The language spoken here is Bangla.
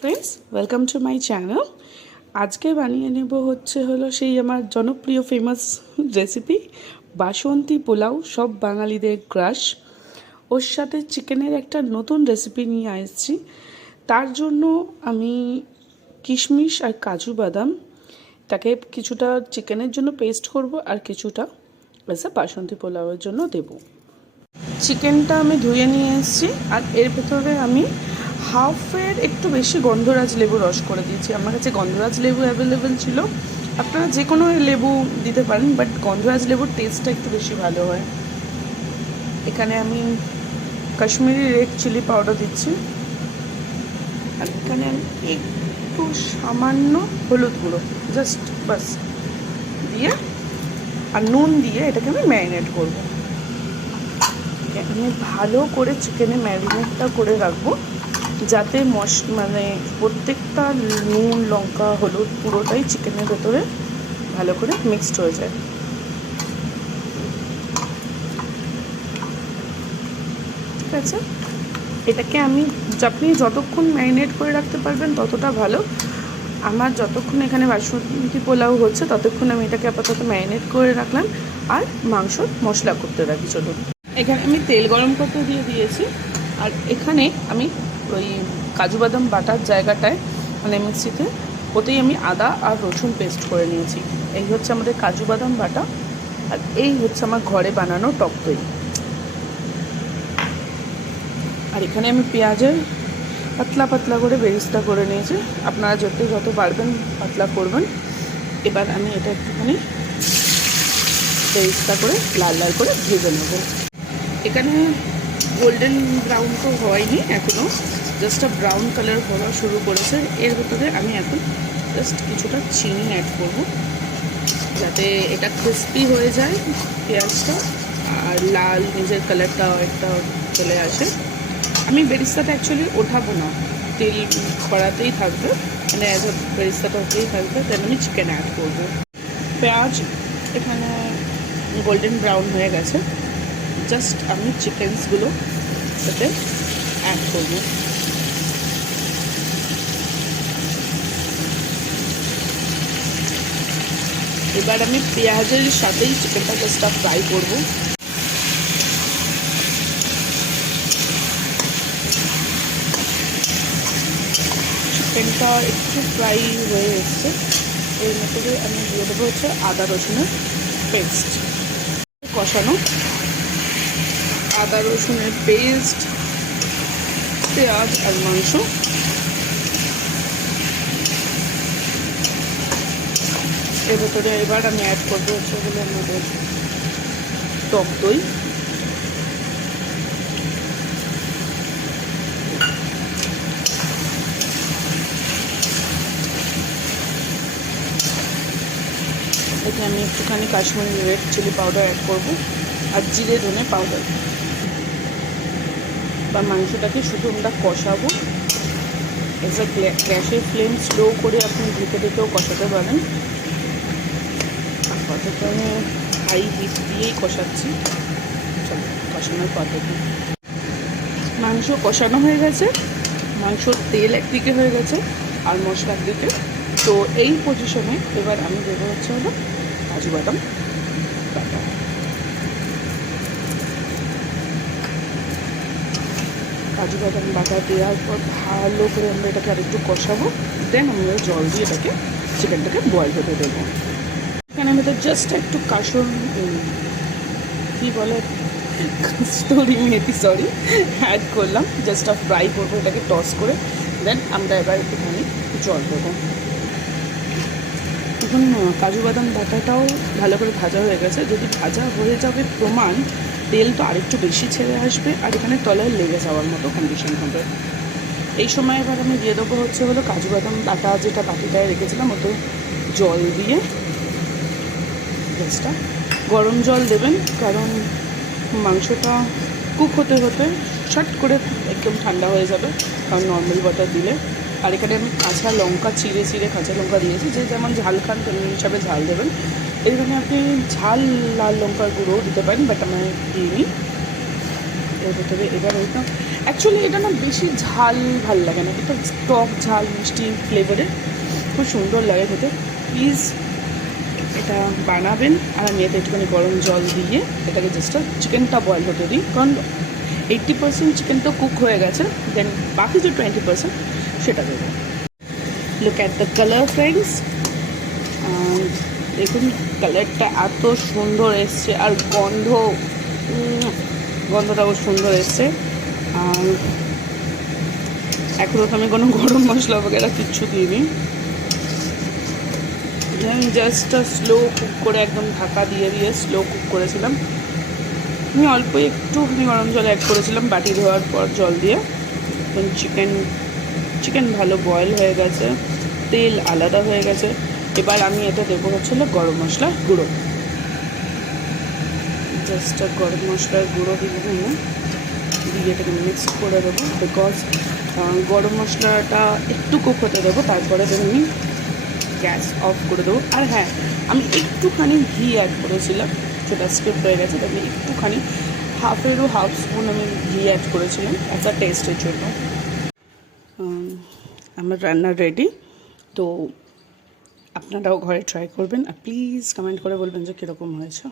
Friends, welcome to my channel. আজকে বানিয়ে নেব হলো সেই আমার জনপ্রিয় ফেমাস রেসিপি বাসন্তী পোলাও, সব বাঙালিদের ক্রাশ। ওর সাথে চিকেনের একটা নতুন রেসিপি নিয়ে আসছি। তার জন্য আমি কিশমিশ আর কাজু বাদাম তাকে কিছুটা চিকেনের জন্য পেস্ট করব আর কিছুটা বাসন্তী পোলাওয়ের জন্য দেব। চিকেনটা আমি ধুয়ে নিয়ে এসেছি আর এর ভেতরে আমি হাফের একটু বেশি গন্ধরাজ লেবু রস করে দিয়েছি। আমার কাছে গন্ধরাজ লেবু অ্যাভেলেবেল ছিল, আপনারা যে কোনো লেবু দিতে পারেন, বাট গন্ধরাজ লেবুর টেস্টটা একটু বেশি ভালো হয়। এখানে আমি কাশ্মীরি রেড চিলি পাউডার দিচ্ছি আর এখানে আমি একটু সামান্য হলুদ গুঁড়ো জাস্ট বাস দিয়ে আর নুন দিয়ে এটাকে আমি ম্যারিনেট করবো। আমি ভালো করে চিকেনে ম্যারিনেটটা করে রাখবো যাতে মানে প্রত্যেকটা নুন, লঙ্কা, হলুদ পুরোটাই চিকেনের ভেতরে ভালো করে মিক্সড হয়ে যায়। ঠিক আছে, এটাকে আপনি যতক্ষণ ম্যারিনেট করে রাখতে পারবেন ততটা ভালো। আমার যতক্ষণ এখানে বাসন্তী পোলাও হচ্ছে ততক্ষণ আমি এটাকে আপাতত ম্যারিনেট করে রাখলাম আর মাংস মশলা করতে রাখি। চলুন, এখানে আমি তেল গরম করতে দিয়েছি আর এখানে আমি ওই কাজু বাদাম বাটার জায়গাটায় মানে মিক্সিতে ওতেই আমি আদা আর রসুন পেস্ট করে নিয়েছি। এই হচ্ছে আমাদের কাজু বাদাম বাটা আর এই হচ্ছে আমার ঘরে বানানো টক দই। আর এখানে আমি পেঁয়াজের পাতলা পাতলা করে বেরেস্তা করে নিয়েছি, আপনারা যত পারবেন পাতলা করবেন। এবার আমি এটা একটুখানি বেরেস্তা করে লাল লাল করে ভেজে নেব। এখানে গোল্ডেন ব্রাউন তো হয়নি এখনও, জাস্ট ব্রাউন কালার হওয়া শুরু করেছে। এর ভেতরে আমি এখন জাস্ট কিছুটা চিনি অ্যাড করব যাতে এটা ক্রিস্পি হয়ে যায় পেঁয়াজটা আর লাল নিজের কালারটা একটা চলে আসে। আমি বেরেস্তাটা অ্যাকচুয়ালি ওঠাবো না, তেল কড়াতেই থাকবে, মানে অ্যাজ আ বেরেস্তাটা ওতেই থাকবে। দেন আমি চিকেন অ্যাড করবো। পেঁয়াজ এখানে গোল্ডেন ব্রাউন হয়ে গেছে, জাস্ট আমি চিকেনসগুলো সাথে অ্যাড করব। এবার আমি পেঁয়াজের সাথেই চিকেনটা জাস্ট ফ্রাই করব। চিকেনটা একটু ফ্রাই হয়ে এসছে, এর মধ্যে আমি দিয়ে দেবো হচ্ছে আদা রসুনের পেস্ট। কষানো আদা রসুনের পেস্ট, পেঁয়াজ আর মাংস। এর ভেতরে এবার আমি অ্যাড করবো হচ্ছে আমাদের টক দই। এতে আমি একটুখানি Kashmiri red chilli powder add করবো আর জিরে ধনে পাউডার। বা মাংসটাকে শুধু আমরা কষাবো। এবার গ্যাসের ফ্লেম স্লো করে আপনি ঢেকে ঢেকেও কষাতে পারেন। আপাতত আমি হাই হিট দিয়েই কষাচ্ছি। চলো কষানোর পদ্ধতি। মাংস কষানো হয়ে গেছে, মাংসর তেল একদিকে হয়ে গেছে আর মশলার দিকে। তো এই পজিশনে এবার আমি দেবো হচ্ছে কাজু বাদাম বাটা। কাজু বাদাম বাটা দেওয়ার পর ভালো করে আমরা এটাকে আরেকটু কষাবো। দেন আমরা জল দিয়ে এটাকে চিকেনটাকে বয়েল হতে দেবো। এখানে আমি তো জাস্ট একটু কী বলে কস্তুরি মেথি অ্যাড করলাম, জাস্ট ফ্রাই করবো এটাকে টস করে। দেন আমরা এবার একটুখানি জল দেবো। এখন কাজু বাদাম বাটাটাও ভালো করে ভাজা হয়ে গেছে। যদি ভাজা হয়ে যাবে প্রমাণ, তেল তো আরেকটু বেশি ছেড়ে আসবে আর এখানে তলায় লেগে যাওয়ার মতো কন্ডিশন হবে। এই সময় এবার আমি দিয়ে দেবো হচ্ছে কাজু বাদাম বাটা যেটা বাটিটায় রেখেছিলাম ওতে জল দিয়ে গ্যাসটা গরম জল দেবেন, কারণ মাংসটা কুক হতে হতে শর্ট করে একদম ঠান্ডা হয়ে যাবে, কারণ নর্মাল ওয়াটার দিলে। আর এখানে আমি কাঁচা লঙ্কা চিড়ে কাঁচা লঙ্কা দিয়েছি, যে যেমন ঝাল খান তেমন হিসাবে ঝাল দেবেন। এখানে আপনি ঝাল লাল লঙ্কার গুঁড়োও দিতে পারেন, বাট আমি দিইনি। এর ভেতরে এবার ওইটা অ্যাকচুয়ালি এটা না বেশি ঝাল ভাল লাগে না, এটা টক ঝাল মিষ্টি ফ্লেভারের, খুব সুন্দর লাগে খেতে। প্লিজ এটা বানাবেন। আর আমি এতে একটুখানি গরম জল দিয়ে এটাকে জাস্ট চিকেনটা বয়েল হতে দিই, কারণ 80% চিকেন তো কুক হয়ে গেছে, দেন বাকি যে 20% সেটা দেবো। Look at the colour friends, দেখুন কালারটা এত সুন্দর এসছে, আর গন্ধটাও সুন্দর এসছে। আর এখনও তো আমি কোনো গরম মশলা বগেরা কিচ্ছু দিইনি, জাস্ট স্লো কুক করে একদম ঢাকা দিয়ে স্লো কুক করেছিলাম। আমি অল্প একটুখানি গরম জল অ্যাড করেছিলাম বাটি ধোয়ার পর জল দিয়ে। চিকেন ভালো বয়েল হয়ে গেছে, তেল আলাদা হয়ে গেছে। এবার আমি এটা দেবো হচ্ছিল গরম মশলার গুঁড়ো, জাস্ট গরম মশলার গুঁড়ো দিয়ে এটাকে মিক্স করে দেবো, বিকজ গরম মশলাটা একটু কুক হতে দেবো, তারপরে আমি গ্যাস অফ করে দেবো। আর হ্যাঁ, আমি একটুখানি ঘি অ্যাড করেছিলাম, সেটা স্কিপ হয়ে গেছে। আমি একটুখানি হাফ স্পুন আমি ঘি অ্যাড করেছিলাম একটা টেস্টের জন্য। আমার রান্না রেডি, তো আপনারাও ঘরে ট্রাই করবেন, আর প্লিজ কমেন্ট করে বলবেন যে কীরকম হয়েছে।